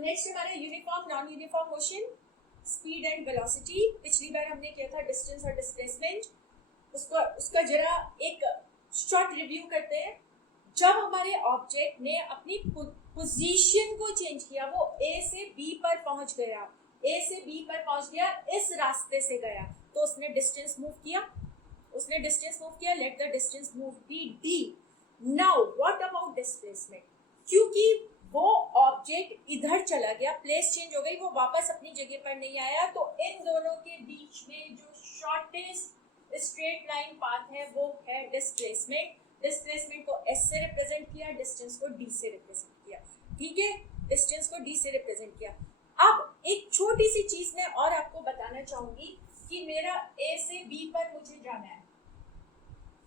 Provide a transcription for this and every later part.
Next हमारा uniform non uniform motion, speed and velocity. पिछली बार हमने किया था डिस्टेंस और डिस्प्लेसमेंट, उसका जरा एक शॉर्ट रिव्यू करते हैं। जब हमारे ऑब्जेक्ट ने अपनी पोजीशन को चेंज किया, वो ए से बी पर पहुंच गया, ए से बी पर पहुंच गया, इस रास्ते से गया, तो उसने डिस्टेंस मूव किया, let the distance move B D. Now what about displacement? क्योंकि वो ऑब्जेक्ट इधर चला गया, प्लेस चेंज हो गई, वो वापस अपनी जगह पर नहीं आया, तो इन दोनों के बीच में जो शॉर्टेस्ट स्ट्रेट लाइन पाथ है वो है डिस्प्लेसमेंट। डिस्प्लेसमेंट को एस से रिप्रेजेंट किया, डिस्टेंस को डी से रिप्रेजेंट किया। ठीक है, डिस्टेंस को डी से रिप्रेजेंट किया। अब एक छोटी सी चीज मैं और आपको बताना चाहूंगी कि मेरा ए से बी पर मुझे जाना है,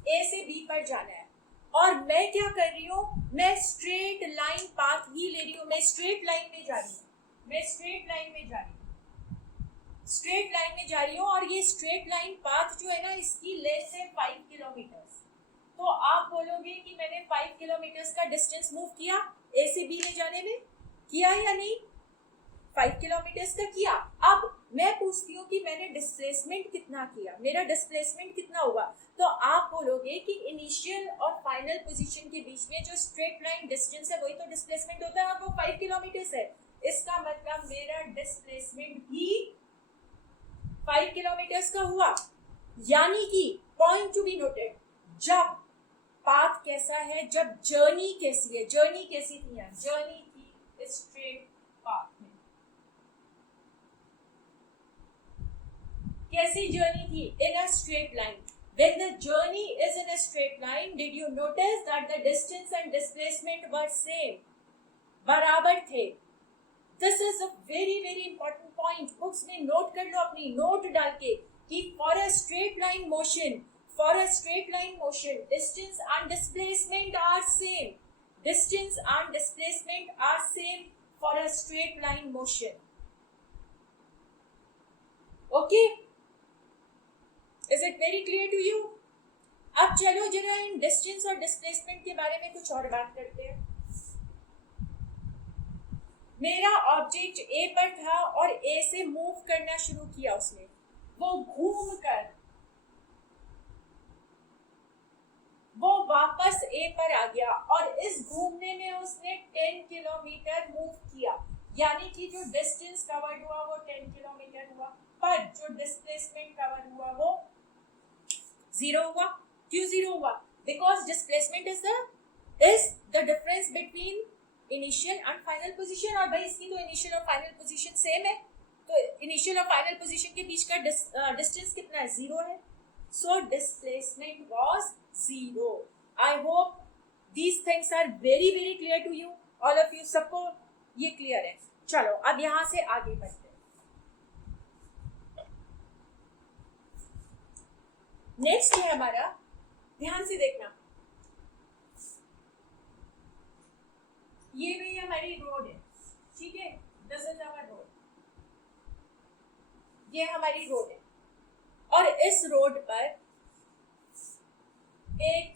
ए से बी पर जाना है, और मैं क्या कर रही हूँ, मैं स्ट्रेट लाइन पाथ ही ले रही हूँ, मैं स्ट्रेट लाइन में जा रही हूँ, और ये स्ट्रेट लाइन पाथ जो है ना, इसकी लेंथ है 5 किलोमीटर। तो आप बोलोगे कि मैंने 5 किलोमीटर का डिस्टेंस मूव किया ए से बी में जाने में, किया या नहीं? 5 किलोमीटर का किया। अब मैं पूछती हूँ कि मैंने डिस्प्लेसमेंट कितना किया, मेरा डिस्प्लेसमेंट कितना हुआ? तो आप बोलोगे कि इनिशियल और फाइनल पोजीशन के बीच में जो स्ट्रेट लाइन डिस्टेंस है वही तो डिस्प्लेसमेंट होता है, और वो 5 किलोमीटर है। इसका मतलब मेरा डिस्प्लेसमेंट भी 5 किलोमीटर का हुआ। यानी कि पॉइंट टू बी नोटेड, जब पाथ कैसा है, जब जर्नी कैसी है, जर्नी कैसी थी यहाँ, जर्नी थी स्ट्रेट पाथ में। कैसी जर्नी थी? In a straight line. When the journey is in a straight line, did you notice that the distance and displacement were same? बराबर थे। This is a very very important point. Books में note कर लो, अपनी note डाल के, कि for a straight line motion, distance and displacement are same. Distance and displacement are same for a straight line motion. Okay? Is it very clear to you? अब चलो जरा इन distance और डिस्प्लेसमेंट के बारे में कुछ और बात करते हैं। मेरा ऑब्जेक्ट ए पर था और ए से मूव करना शुरू किया उसने, वो घूमकर वो वापस ए पर आ गया, और इस घूमने में उसने 10 किलोमीटर मूव किया। यानी कि जो डिस्टेंस कवर हुआ वो 10 किलोमीटर हुआ, पर जो डिस्प्लेसमेंट कवर हुआ वो 0 हुआ। क्यों 0 हुआ? Because displacement is the difference between initial and final position, और भाई इसकी तो इनिशियल और फाइनल पोजीशन सेम है, तो इनिशियल और फाइनल पोजीशन के बीच का डिस्टेंस कितना है? 0 है। So displacement was 0। I hope these things are very very clear to you, all of you, सबको ये क्लियर है। चलो अब यहां से आगे बढ़ते हैं। नेक्स्ट है हमारा, ध्यान से देखना, ये भी हमारी रोड है, ठीक है, दिस इज आवर रोड, ये हमारी रोड है, और इस रोड पर एक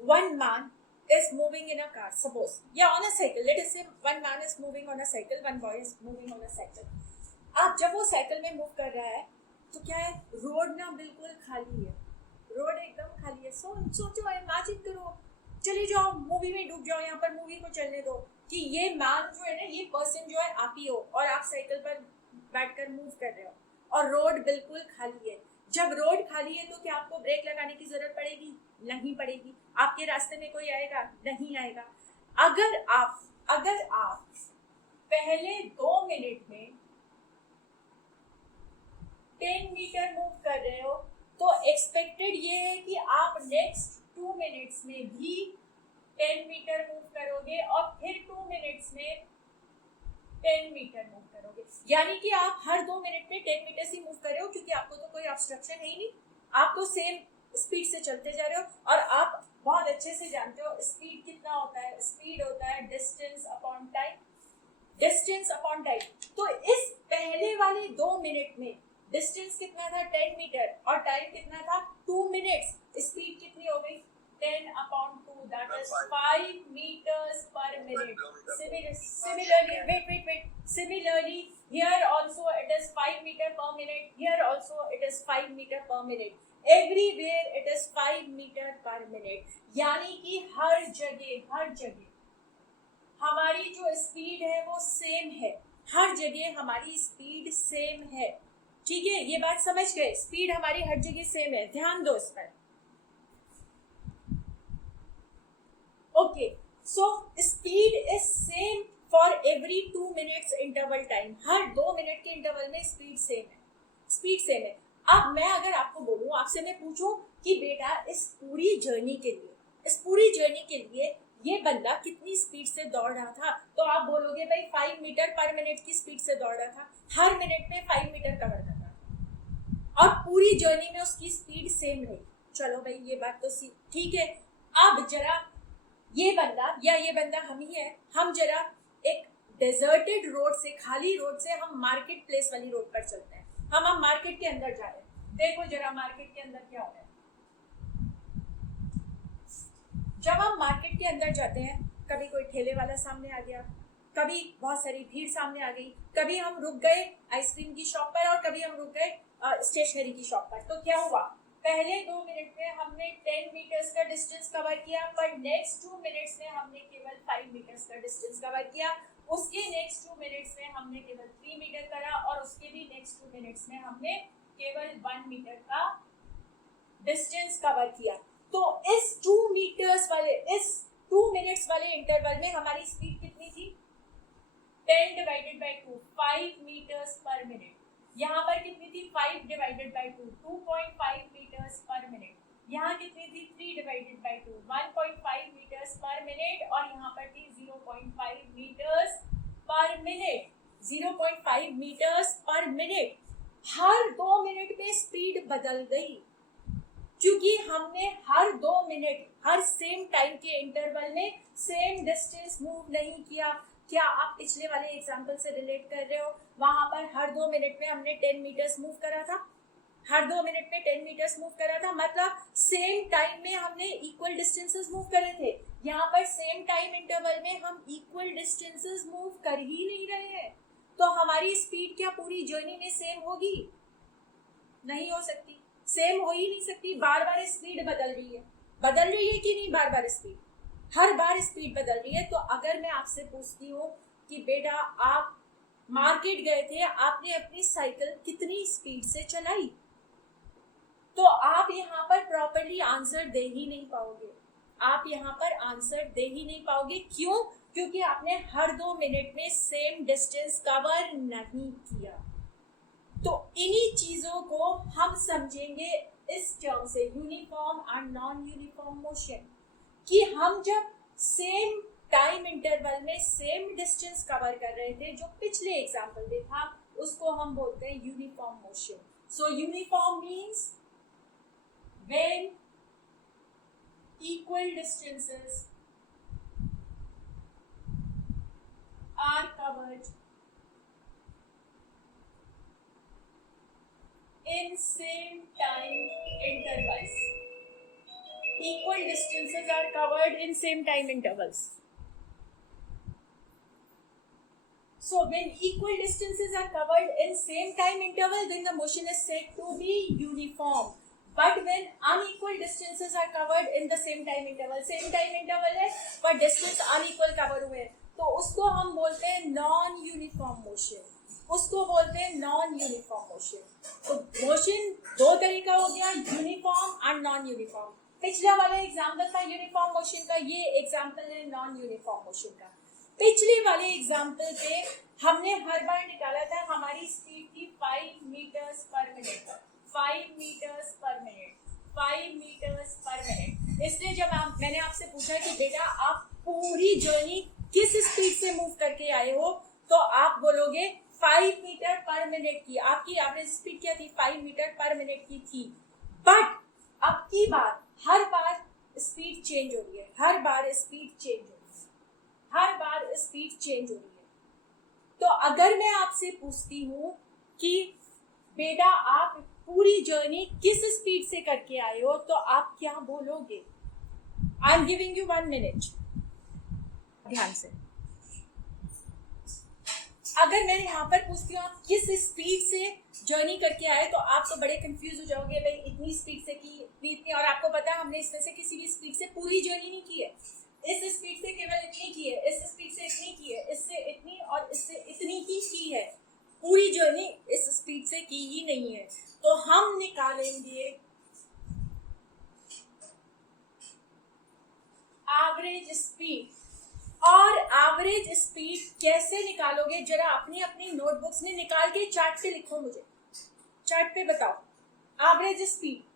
one man is moving in a car, suppose, yeah, on a cycle. Let us say one man is moving on a cycle, one boy is moving on a cycle. अब जब वो cycle में move कर रहा है तो क्या है, रोड ना बिल्कुल खाली है, रोड एकदम खाली है। सोचो, इमेजिन करो, चले जाओ मूवी में डूब जाओ, यहाँ पर मूवी को चलने दो कि ये मैन जो है ना, ये पर्सन जो है आप ही हो, और आप साइकिल पर बैठकर मूव कर रहे हो, और रोड बिल्कुल खाली है। जब रोड खाली है तो क्या आपको ब्रेक लगाने की जरूरत पड़ेगी? नहीं पड़ेगी। आपके रास्ते में कोई आएगा? नहीं आएगा। अगर आप पहले 2 मिनट में 10 मीटर मूव कर रहे हो, तो एक्सपेक्टेड ये है कि आप नेक्स्ट 2 मिनट्स में भी 10 मीटर मूव करोगे, और फिर 2 मिनट्स में 10 मीटर मूव करोगे। यानी कि आप हर 2 मिनट में 10 मीटर ही मूव कर रहे हो, क्योंकि आपको तो कोई ऑब्स्ट्रक्शन है ही नहीं, आप तो सेम स्पीड से चलते जा रहे हो। और आप बहुत अच्छे से जानते हो स्पीड कितना होता है, स्पीड होता है डिस्टेंस अपॉन टाइम। तो इस पहले वाले 2 मिनट में डिस्टेंस कितना था 10 मीटर और टाइम कितना था 2 मिनट्स, स्पीड कितनी हो गई 10/2, that is 5 meters per minute. Similarly, here also it is 5 meter per minute. Here also it is 5 meter per minute. Everywhere it is 5 meter per minute. यानी कि हर जगह हमारी जो स्पीड है वो सेम है, हर जगह हमारी स्पीड सेम है। ठीक है, ये बात समझ गए, स्पीड हमारी हर जगह सेम है, ध्यान दो इस पर। Okay, so speed is same for every 2 minutes interval time, her 2 minute के इंटरवल में स्पीड सेम है। अब मैं अगर आपको बोलूं, आपसे मैं पूछूं कि बेटा इस पूरी जर्नी के लिए ये बंदा कितनी स्पीड से दौड़ रहा था, तो आप बोलोगे भाई 5 मीटर पर मिनट की स्पीड से दौड़ रहा था, हर मिनट में 5 मीटर कवर कर रहा था और पूरी जर्नी में उसकी स्पीड सेम रही। चलो भाई ये बात तो ठीक है। अब जरा ये बंदा हम ही है, हम जरा एक डेजर्टेड रोड से, खाली रोड से हम मार्केट प्लेस वाली रोड पर चलते हैं, हम मार्केट के अंदर जा रहे हैं। देखो जरा मार्केट के अंदर क्या हो रहा है। जब हम मार्केट के अंदर जाते हैं, कभी कोई ठेले वाला सामने आ गया, कभी बहुत सारी भीड़ सामने आ गई, कभी हम रुक गए आइसक्रीम की शॉप पर और कभी हम रुक गए स्टेशनरी की शॉप पर। तो क्या हुआ, पहले 2 मिनट में हमने 10 मीटर्स का डिस्टेंस कवर किया, पर नेक्स्ट 2 मिनट्स में हमने केवल 5 मीटर्स का डिस्टेंस कवर किया। उसके नेक्स्ट 2 मिनट्स में हमने केवल 3 मीटर करा और उसके भी नेक्स्ट 2 मिनट्स में हमने केवल 1 मीटर का डिस्टेंस कवर किया। तो इस 2 मिनट्स वाले इंटरवल में हमारी स्पीड कितनी थी 10 divided by 2, 5 metres per minute. यहाँ पर कितनी थी 5 divided by 2, 2.5 metres per minute. यहाँ कितनी थी 3 divided by 2, 1.5 metres per minute और यहाँ पर थी 0.5 metres per minute, 0.5 metres per minute. हर 2 मिनट में स्पीड बदल गई, क्योंकि हमने हर 2 मिनट हर सेम टाइम के इंटरवल में सेम डिस्टेंस मूव नहीं किया। क्या आप पिछले वाले एग्जांपल से रिलेट कर रहे हो? वहां पर हर 2 मिनट में हमने 10 मीटर्स मूव करा था, हर 2 मिनट में 10 मीटर्स मूव करा था, मतलब सेम टाइम में हमने इक्वल डिस्टेंसेस मूव करे थे। यहाँ पर सेम टाइम इंटरवल में हम इक्वल डिस्टेंसेस मूव कर ही नहीं रहे हैं, तो हमारी स्पीड क्या पूरी जर्नी में सेम होगी? नहीं हो सकती, सेम हो ही नहीं सकती। बार बार स्पीड बदल रही है कि नहीं? बार बार स्पीड, हर बार स्पीड बदल रही है। तो अगर मैं आपसे पूछती हूँ कि बेटा आप मार्केट गए थे, आपने अपनी साइकिल कितनी स्पीड से चलाई, तो आप यहाँ पर प्रॉपर्ली आंसर दे ही नहीं पाओगे। क्यों? क्योंकि आपने हर 2 मिनट में सेम डिस्टेंस कवर नहीं किया। तो इन्हीं चीजों को हम समझेंगे इस टर्म से, uniform and non uniform motion, कि हम जब सेम टाइम इंटरवल में सेम डिस्टेंस कवर कर रहे थे, जो पिछले एग्जांपल में था, उसको हम बोलते हैं uniform motion. So uniform means when equal distances are covered in same time intervals. Equal distances are covered in same time intervals. So when equal distances are covered in same time interval, then the motion is said to be uniform. But when unequal distances are covered in the same time interval है पर distance unequal cover हुए, तो उसको हम बोलते हैं non uniform motion. तो motion 2 तरह का हो गया, यूनिफॉर्म एंड नॉन यूनिफॉर्म। पिछला वाला एग्जांपल था यूनिफॉर्म मोशन का, ये एग्जांपल है नॉन यूनिफॉर्म मोशन का। पिछले वाले एग्जांपल पे हमने हर बार निकाला था हमारी स्पीड थी 5 metres per minute, 5 metres per minute. इसलिए जब मैंने आपसे पूछा कि बेटा आप पूरी जर्नी किस स्पीड से मूव करके आए हो, तो आप बोलोगे 5 मीटर पर मिनट की। आपकी एवरेज स्पीड क्या थी? 5 मीटर पर मिनट की थी। बट अब की बार हर बार स्पीड चेंज हो रही है, हर बार स्पीड चेंज हो रही है। तो अगर मैं आपसे पूछती हूँ कि बेटा आप पूरी जर्नी किस स्पीड से करके आए हो, तो आप क्या बोलोगे? I am giving you 1 minute, ध्यान से। अगर मैं यहाँ पर पूछती हूँ आप किस स्पीड से जर्नी करके आए, तो आप तो बड़े कंफ्यूज हो जाओगे, भाई इतनी स्पीड से की, इतनी, और आपको पता है हमने इसमें से किसी भी स्पीड से पूरी जर्नी नहीं की है। इस स्पीड से केवल इतनी की है, इस स्पीड से इतनी की है, इससे इतनी और इससे इतनी ही की है। पूरी जर्नी इस स्पीड से की ही नहीं है। तो हम निकालेंगे एवरेज स्पीड। और एवरेज स्पीड कैसे निकालोगे, जरा अपनी अपनी नोटबुक्स में निकाल के चार्ट पे लिखो, मुझे चार्ट पे बताओ एवरेज स्पीड।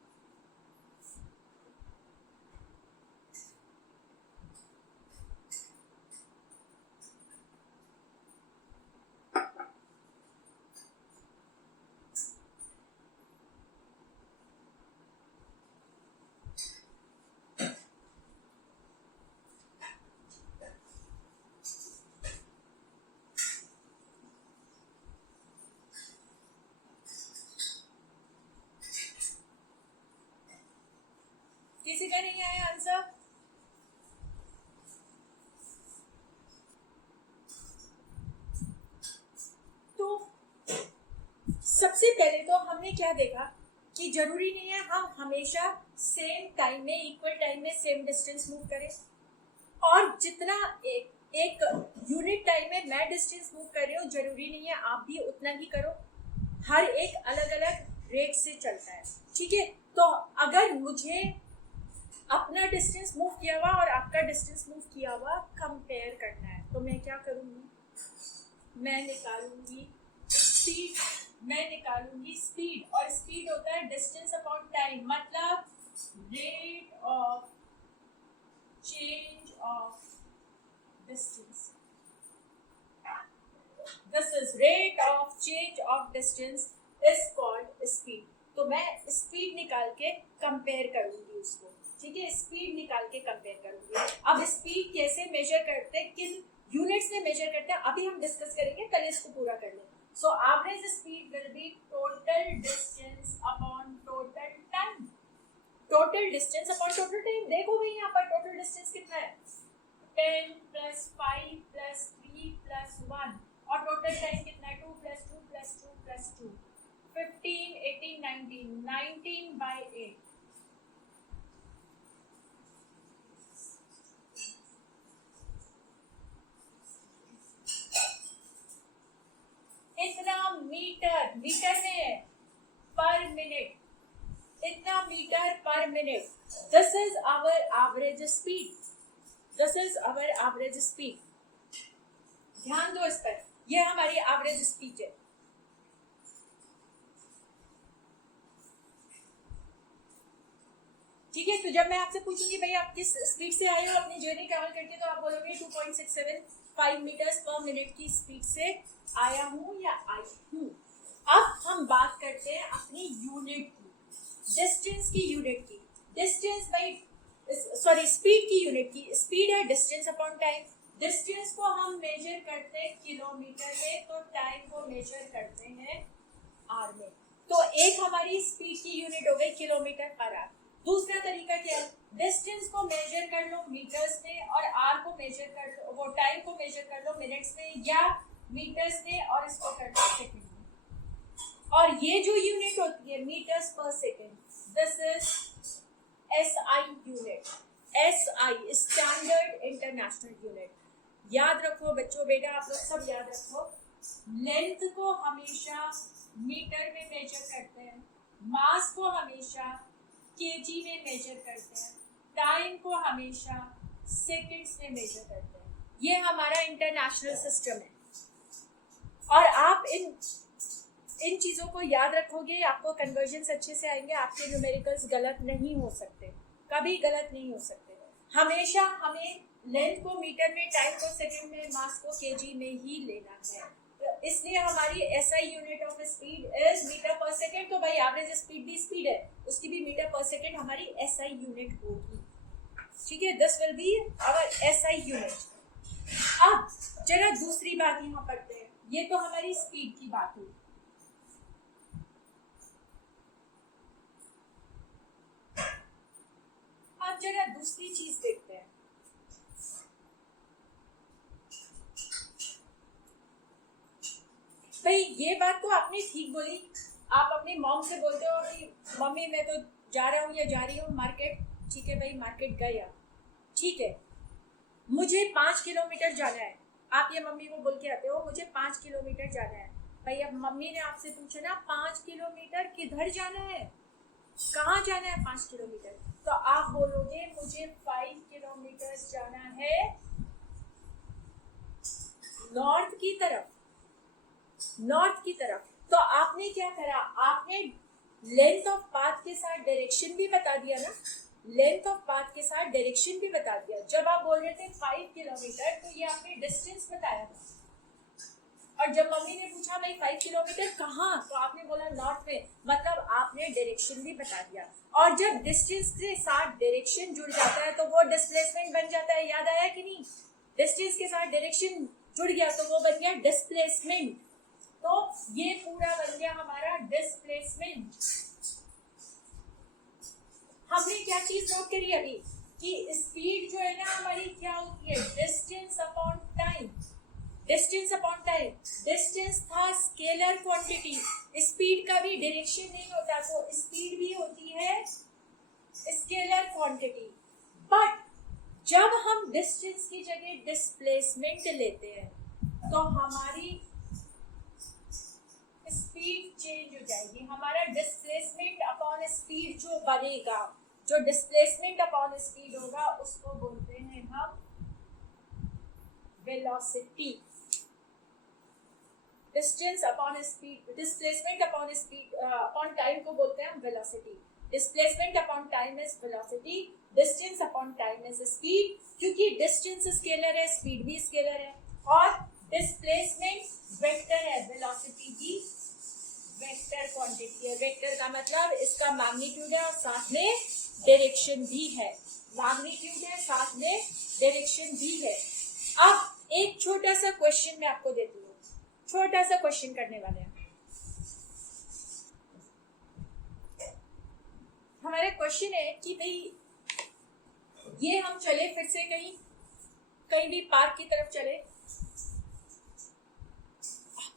किसी का नहीं आया आंसर? तो सबसे पहले तो हमने क्या देखा कि जरूरी नहीं है हम हमेशा सेम टाइम में, इक्वल टाइम में सेम डिस्टेंस मूव करें। और जितना एक यूनिट टाइम में मैं डिस्टेंस मूव कर रही हूँ, जरूरी नहीं है आप भी उतना ही करो। हर एक अलग अलग रेट से चलता है, ठीक है। तो अगर मुझे अपना डिस्टेंस मूव किया हुआ और आपका डिस्टेंस मूव किया हुआ कंपेयर करना है, तो मैं क्या करूँगी, मैं निकालूंगी स्पीड। और स्पीड होता है डिस्टेंस अपॉन टाइम, मतलब rate of change of distance. This is rate of change of distance is called speed. तो मैं स्पीड निकाल के कंपेयर करूंगी उसको, ठीक है, स्पीड निकाल के कंपेयर करूंगी। अब स्पीड कैसे मेजर करते हैं, किन यूनिट्स में मेजर करते हैं, अभी हम डिस्कस करेंगे, पहले इसको पूरा कर लें। So average speed will be total distance upon total time. Total distance upon total time, देखो भाई यहाँ पर टोटल डिस्टेंस कितना है, 10 + 5 + 3 + 1, और टोटल टाइम कितना है, 2 + 2 + 2 + 2, 15, 18, 19, 19/8। इतना मीटर में पर मिनट, इतना metre per minute. This is our average speed, this is our average speed. ध्यान दो इस पर, यह हमारी एवरेज स्पीड है। ठीक है, तो जब मैं आपसे पूछूंगी भाई आप किस स्पीड से आए हो अपनी जर्नी ट्रैवल करके, तो आप बोलोगे 2.675 मीटर्स पर मिनट की स्पीड से आया हूँ या आई हूँ। अब हम बात करते हैं अपनी यूनिट की, डिस्टेंस की यूनिट की। डिस्टेंस बाई स्पीड की यूनिट की, स्पीड है डिस्टेंस अपॉन टाइम। डिस्टेंस को हम मेजर करते हैं किलोमीटर में, तो टाइम को मेजर करते हैं आर में। तो एक हमारी स्पीड की यूनिट हो गई किलोमीटर पर आवर। दूसरा तरीका क्या है, डिस्टेंस को मेजर कर लो मीटर्स में, और आर को मेजर कर लो, वो टाइम को मेजर कर लो मिनट्स में या मीटर्स में, और इसको कर लो सेकंड में। और ये जो यूनिट होती है मीटर्स पर second, this is SI unit, SI standard international unit. याद रखो बच्चों, बेटा आप लोग सब याद रखो, लेंथ को हमेशा मीटर में मेजर करते हैं, मास को हमेशा केजी में मेजर करते हैं, टाइम को हमेशा सेकंड्स में मेजर करते हैं। ये हमारा इंटरनेशनल सिस्टम है। और आप इन चीज़ों को याद रखोगे, आपको कन्वर्जन्स अच्छे से आएंगे, आपके न्यूमेरिकल्स गलत नहीं हो सकते, कभी गलत नहीं हो सकते। हमेशा हमें लेंथ को मीटर में, टाइम को सेकंड में, मास को केजी में ही लेना है। इसलिए हमारी SI unit of speed is metre per second. तो भाई एवरेज स्पीड भी स्पीड है, उसकी भी मीटर पर सेकंड हमारी एसआई यूनिट होगी, ठीक है। This will be our SI unit. अब जरा दूसरी बात यहाँ पढ़ते हैं, ये तो हमारी स्पीड की बात हुई। दूसरी चीज देखते हैं। भाई ये बात तो आपने ठीक बोली, आप अपनी मॉम से बोलते हो कि मम्मी मैं तो जा रहा हूँ या जा रही हूँ मार्केट, ठीक है भाई मार्केट गया, ठीक है मुझे 5 किलोमीटर जाना है, आप ये मम्मी को बोल के आते हो मुझे 5 किलोमीटर जाना है। भाई अब मम्मी ने आपसे पूछा ना 5 किलोमीटर किधर जाना है, कहाँ जाना है 5 किलोमीटर, तो आप बोलोगे मुझे 5 किलोमीटर जाना है नॉर्थ की तरफ, नॉर्थ की तरफ। तो आपने क्या करा, आपने लेंथ ऑफ पाथ के साथ डायरेक्शन भी बता दिया ना, लेंथ ऑफ पाथ के साथ डायरेक्शन भी बता दिया। जब आप बोल रहे थे 5 किलोमीटर तो ये आपने डिस्टेंस बताया था, और जब मम्मी ने पूछा भाई 5 किलोमीटर कहाँ, तो आपने बोला नॉर्थ में, मतलब आपने डायरेक्शन भी बता दिया। और जब डिस्टेंस के साथ डायरेक्शन जुड़ जाता है तो वो डिस्प्लेसमेंट बन जाता है, याद आया कि नहीं, डिस्टेंस के साथ डायरेक्शन जुड़ गया तो वो बन गया डिस्प्लेसमेंट। तो ये पूरा बन गया हमारा डिस्प्लेसमेंट। हमने क्या चीज नोट करी अभी कि स्पीड जो है ना हमारी क्या होती है, distance upon time, distance upon time. Distance था स्केलर क्वांटिटी, स्पीड का भी डायरेक्शन नहीं होता, तो स्पीड भी होती है स्केलर क्वांटिटी। बट जब हम डिस्टेंस की जगह डिस्प्लेसमेंट लेते हैं तो हमारी स्पीड चेंज हो जाएगी, हमारा डिस्प्लेसमेंट अपॉन स्पीड जो बनेगा, जो डिस्प्लेसमेंट अपॉन स्पीड होगा उसको बोलते हैं हम velocity. Distance upon speed, displacement upon speed upon time को बोलते हैं हम velocity. Displacement upon time is velocity, distance upon time is speed, क्योंकि डिस्टेंस स्केलर है स्पीड भी स्केलर है, और डिस्प्लेसमेंट वेक्टर है, वेलोसिटी भी वेक्टर क्वांटिटी है। वेक्टर का मतलब इसका मैग्नीट्यूड है और साथ में डायरेक्शन भी है, मैग्नीट्यूड है साथ में डायरेक्शन भी है। अब एक छोटा सा क्वेश्चन मैं आपको देती हूँ, छोटा सा क्वेश्चन करने वाले हैं। हमारा क्वेश्चन है कि भाई ये हम चले फिर से कहीं कहीं भी पार्क की तरफ चले,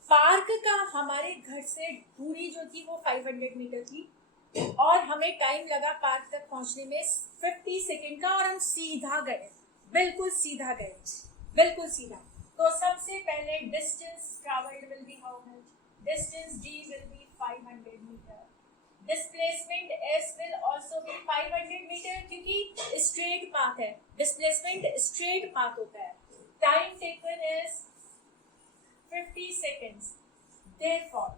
पार्क का हमारे घर से दूरी जो थी वो 500 मीटर थी और हमें टाइम लगा पार्क तक पहुंचने में 50 सेकेंड का, और हम सीधा गए, बिल्कुल सीधा गए, बिल्कुल सीधा। तो सबसे पहले distance travelled will be how much, distance D will be 500 metre, displacement S will also be 500 metre, क्योंकि स्ट्रेट पाथ है, डिस्प्लेसमेंट स्ट्रेट पाथ होता है। Time taken is 50 seconds. Therefore,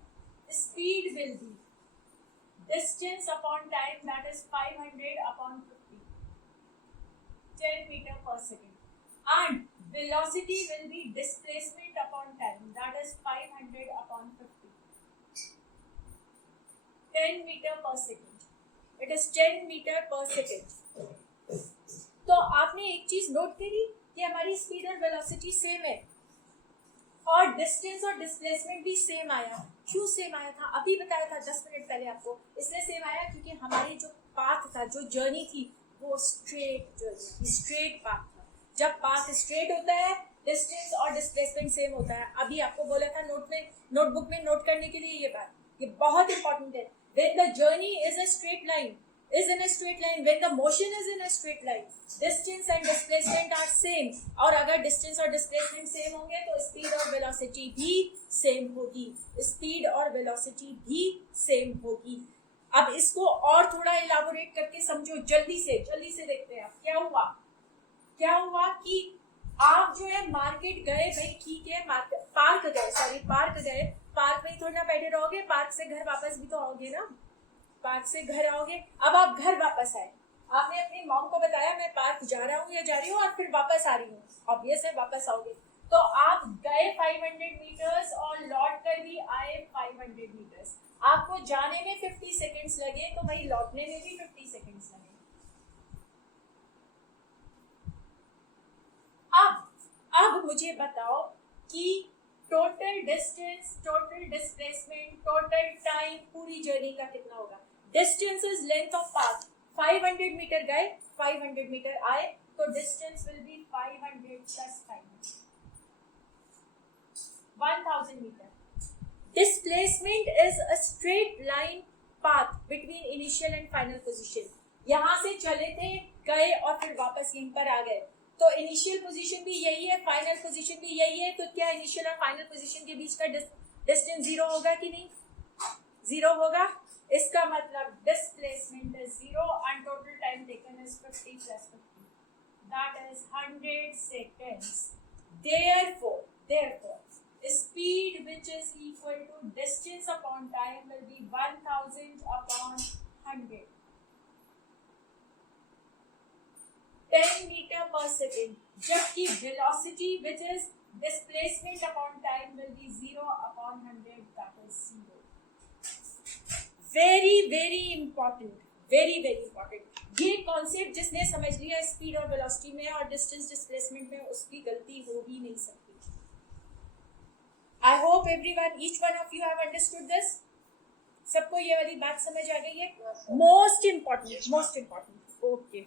speed will be distance upon time, that is 500 upon 50, 10 meter per second. And velocity will be displacement upon time, that is 500 upon 50, 10 meter per second. It is 10 meter per second. तो आपने एक चीज note करी कि हमारी speed और velocity same है और डिस्टेंस और डिस्प्लेसमेंट भी सेम आया। क्यों सेम आया था अभी बताया था 10 मिनट पहले आपको, इसलिए सेम आया क्योंकि हमारी जो पाथ था, जो जर्नी थी वो स्ट्रेट जर्नी थी, स्ट्रेट पाथ था। जब पाथ स्ट्रेट होता है डिस्टेंस और डिस्प्लेसमेंट सेम होता है। अभी आपको बोला था नोटबुक में नोट करने के लिए ये बात, ये बहुत इंपॉर्टेंट है। When the journey is in a straight line, when the motion is in a straight line, distance and displacement are same, और अगर distance और displacement same होंगे तो speed और velocity भी same होगी, speed और velocity भी same होगी। अब इसको और थोड़ा elaborate करके समझो, जल्दी से देखते हैं। अब क्या हुआ कि आप जो है मार्केट गए, भाई ठीक है, पार्क गए, पार्क में थोड़ा ना बैठे रहोगे, पार्क से घर वापस भी तो आओगे ना, पार्क से घर आओगे। अब आप घर वापस आए, आपने अपनी मॉम को बताया मैं पार्क जा रहा हूँ या जा रही हूँ और फिर वापस आ रही हूँ, ऑब्वियस है वापस आओगे। तो आप गए 500 मीटर्स और लौट कर भी आए 500 मीटर्स। आपको जाने में 50 सेकेंड्स लगे तो भाई लौटने में भी 50 सेकेंड्स लगे। अब मुझे बताओ कि total distance, total displacement, total time पूरी जर्नी का कितना होगा। Distance is length of path 500 metre गए, 500 मीटर आए, तो distance will be 500 plus 500, 1000 metre. Displacement is a straight line path between initial and final position. यहां से चले थे, गए और फिर वापस यहीं पर आ गए, तो इनिशियल पोजीशन भी यही है, फाइनल पोजीशन भी यही है. तो क्या इनिशियल और फाइनल पोजीशन के बीच का डिस्टेंस जीरो होगा कि नहीं? जीरो होगा. इसका मतलब displacement is zero and total time taken is 50 plus 50, that is 100 seconds. Therefore, speed which is equal to distance upon time will be 1000 upon 100. 10 meter per second. जबकि velocity which is displacement upon time will be 0 upon 100, that is 0. Very very important, very very important. ये concept जिसने समझ लिया speed और velocity में और distance displacement में, उसकी गलती हो ही नहीं सकती. I hope everyone, each one of you have understood this. सबको ये वाली बात समझ आ गई है? Most important. Okay.